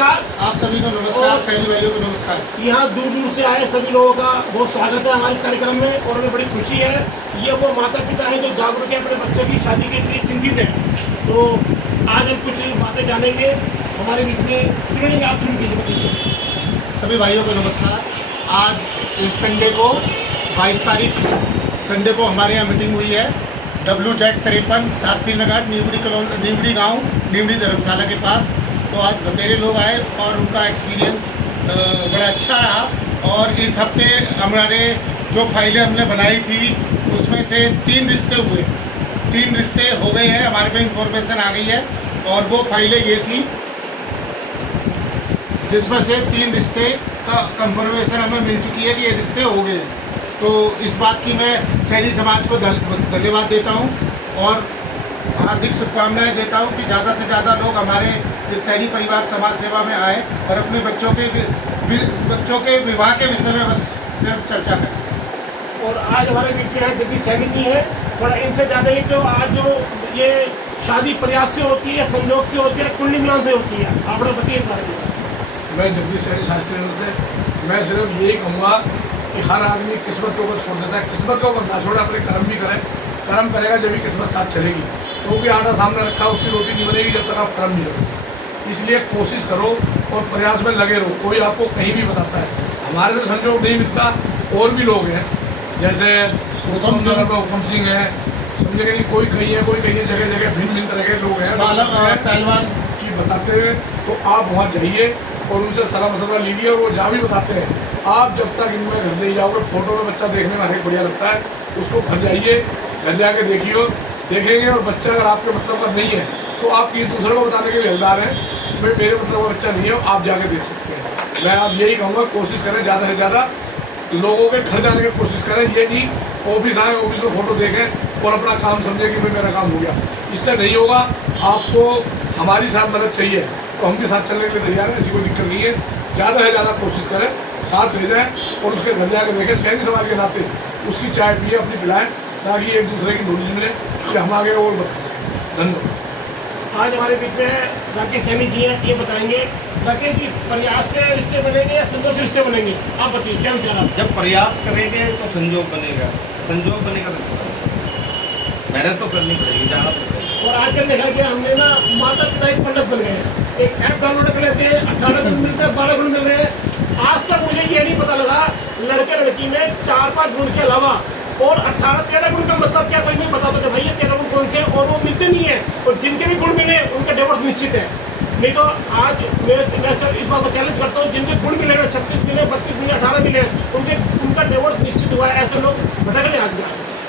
नमस्कार। आप सभी को नमस्कार, सैनी भाइयों को नमस्कार। यहाँ दूर दूर से आए सभी लोगों का बहुत स्वागत है हमारे इस कार्यक्रम में और हमें बड़ी खुशी है। ये वो माता पिता हैं जो जागरूक है, अपने बच्चों की शादी के लिए चिंतित हैं। तो आज हम कुछ बातें जानेंगे हमारे बीच में, आप सुन लीजिए। सभी भाइयों को नमस्कार। आज इस संडे को 22 तारीख संडे को हमारे यहाँ मीटिंग हुई है WZ53 शास्त्री नगर नीवड़ी गांव नीवड़ी धर्मशाला के पास। तो आज बतेरे लोग आए और उनका एक्सपीरियंस बड़ा अच्छा रहा। और इस हफ्ते हमारे जो फाइलें हमने बनाई थी उसमें से 3 रिश्ते हुए, 3 रिश्ते हो गए हैं। हमारे पे इंफॉर्मेशन आ गई है और वो फाइलें ये थी जिसमें से 3 रिश्ते का कंफर्मेशन हमें मिल चुकी है कि ये रिश्ते हो गए हैं। तो इस बात की मैं सैनी समाज को धन्यवाद देता हूँ और हार्दिक शुभकामनाएं देता हूँ कि ज़्यादा से ज़्यादा लोग हमारे इस सैनी परिवार समाज सेवा में आए और अपने बच्चों के विवाह के विषय में बस सिर्फ चर्चा करें। और आज हमारे बीच में जगदीश सैनी जी है। थोड़ा इनसे ज़्यादा ही जो आज जो ये शादी प्रयास से होती है, संयोग से होती है, कुंडली मिलान से होती है, आप लोग बताइए बारे में। मैं जगदीश सैनी शास्त्री नगर से मैं सिर्फ यही कहूँगा कि हर आदमी किस्मत के ऊपर छोड़ देता है। किस्मत के ऊपर ना छोड़े, अपने कर्म भी करें। कर्म करेगा जब भी किस्मत साथ चलेगी। क्योंकि आटा सामने रखा उसकी रोटी नहीं बनेगी जब तक आप कर्म नहीं करोगे। इसलिए कोशिश करो और प्रयास में लगे रहो। कोई आपको कहीं भी बताता है, हमारे से संजोग नहीं मिलता। और भी लोग हैं जैसे हुकम सिंह है, समझे कि नहीं, कोई कहीं है, कोई कहीं है, जगह जगह भिन्न भिन्न तरह के लोग हैं पहलवान की बताते हुए। तो आप वहाँ जाइए और उनसे सलाह मशवरा लीजिए। और वो जहाँ भी बताते हैं, आप जब तक इनमें घर नहीं जाओगे, फोटो में बच्चा देखने में हमें बढ़िया लगता है, उसको घर जाइए, घर जाके देखेंगे। और बच्चा अगर आपके मतलब का नहीं है तो आप ये दूसरे को बताने के लिए हकदार हैं, भाई मेरे मतलब का बच्चा नहीं है, आप जाके देख सकते हैं। मैं आप यही कहूँगा, कोशिश करें ज़्यादा से ज़्यादा लोगों के घर जाने की कोशिश करें। ये नहीं ऑफिस आए, ऑफिस में फ़ोटो देखें और अपना काम समझें कि भाई मेरा काम हो गया। इससे नहीं होगा। आपको हमारी साथ मदद चाहिए तो हम भी साथ चलने के लिए तैयार हैं, ऐसी कोई दिक्कत नहीं है। ज़्यादा से ज़्यादा कोशिश करें, साथ ले जाएँ और उसके घर जाकर देखें। सैनी समाज के नाते उसकी चाय पिए, अपनी पिलाएँ, ताकि एक दूसरे की नॉलेज मिले कि हम आगे और बता सकें। धन्यवाद। आज हमारे बीच में राकेश सैनी जी हैं, ये बताएंगे राकेश जी प्रयास से रिश्ते बनेंगे या संजोग से रिश्ते बनेंगे, आप बताइए क्या विचार आप। जब प्रयास करेंगे तो संजोग बनेगा, संजोग बनेगा तो मेहनत तो करनी पड़ेगी, जाना पड़ेगा। और आजकल देखा गया हमने ना माता पिता एक पंडित बन गए। एक ऐप डाउनलोड कर लेते हैं, 18 गुण मिलते हैं, 12 गुण मिल रहे हैं। आज तक मुझे ये नहीं पता लगा लड़के लड़की में 4-5 गुण के अलावा और 18-13 गुण का मतलब क्या, कोई नहीं बता पाते भाई ये 13 गुण कौन से हैं, और वो मिलते नहीं है। और जिनके भी गुण मिले उनका डिवोर्स निश्चित है। नहीं तो आज मैं इस बात को चैलेंज करता हूँ, जिनके गुण मिले, 36 मिले, 32 मिले, 18 मिले, उनका डिवोर्स निश्चित हुआ है। ऐसे लोग भटक रहे आज।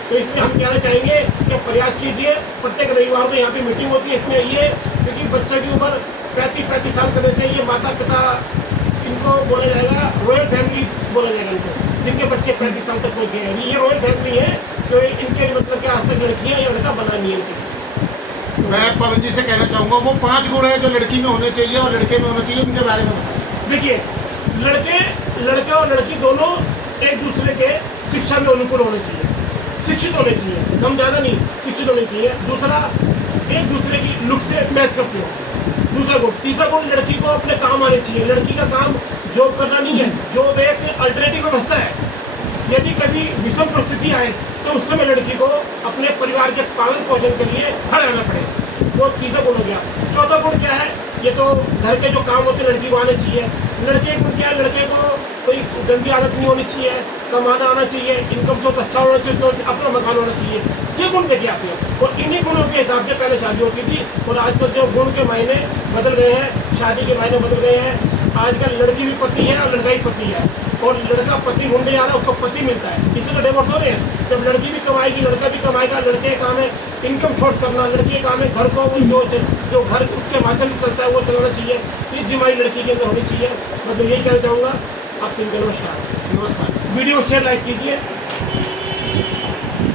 तो इसलिए हम कहना चाहेंगे कि प्रयास कीजिए। प्रत्येक रविवार को यहाँ पे मीटिंग होती है, इसमें आइए, क्योंकि बच्चों की उम्र 35 साल करने चाहिए। माता पिता इनको बोला जाएगा रॉयल फैमिली बोला जाएगा इनको, जिनके बच्चे 35 साल तक पहुँच गए हैं। ये रॉयल फैमिली है जो इनके मतलब क्या आज तक लड़कियाँ या लड़का बना नहीं है इनके। मैं पवन जी से कहना चाहूँगा वो 5 गुण है जो लड़की में होने चाहिए और लड़के में होने चाहिए, उनके बारे में बताएं। देखिए, लड़के और लड़की दोनों एक दूसरे के शिक्षा में अनुकूल होने चाहिए, शिक्षित होने चाहिए, कम ज़्यादा नहीं, शिक्षित होने चाहिए। दूसरा, एक दूसरे की लुक से मैच करते हो। दूसरा गुण। तीसरा गुण, लड़की को अपने काम आने चाहिए। लड़की का काम जॉब करना नहीं है, जॉब एक अल्टरनेटिव व्यवस्था है। यदि कभी विषम परिस्थिति आए तो उस समय लड़की को अपने परिवार के पालन पोषण के लिए खड़े रहना पड़े। वो तीसरा गुण हो गया। चौथा गुण क्या है, ये तो घर के जो काम होते हैं लड़की को आने चाहिए। लड़के गुण क्या है, लड़के को कोई गंदी आदत नहीं होनी चाहिए, कमाना आना चाहिए, इनकम सोर्स अच्छा होना चाहिए, अपना मकान होना चाहिए। ये गुण देखिए आपने, और इन्हीं गुणों के हिसाब से पहले शादी होती थी। और आजकल जो गुण के मायने बदल गए हैं, शादी के मायने बदल गए हैं। आजकल लड़की भी पति है और लड़का भी पति है, और लड़का पति ढूंढने जा रहा है, उसको पति मिलता है, इसी में डिवोर्स हो रहे हैं। जब लड़की भी कमाएगी, लड़का भी कमाएगा। लड़के का काम है इनकम सोर्स करना, लड़की का काम है घर को जो घर उसके माध्यम से चलता है वो चलाना चाहिए। ये जिम्मेदारी लड़की के अंदर होनी चाहिए। मतलब यही कहना चाहूँगा। आपसे नमस्कार। नमस्कार। वीडियो शेयर लाइक कीजिए।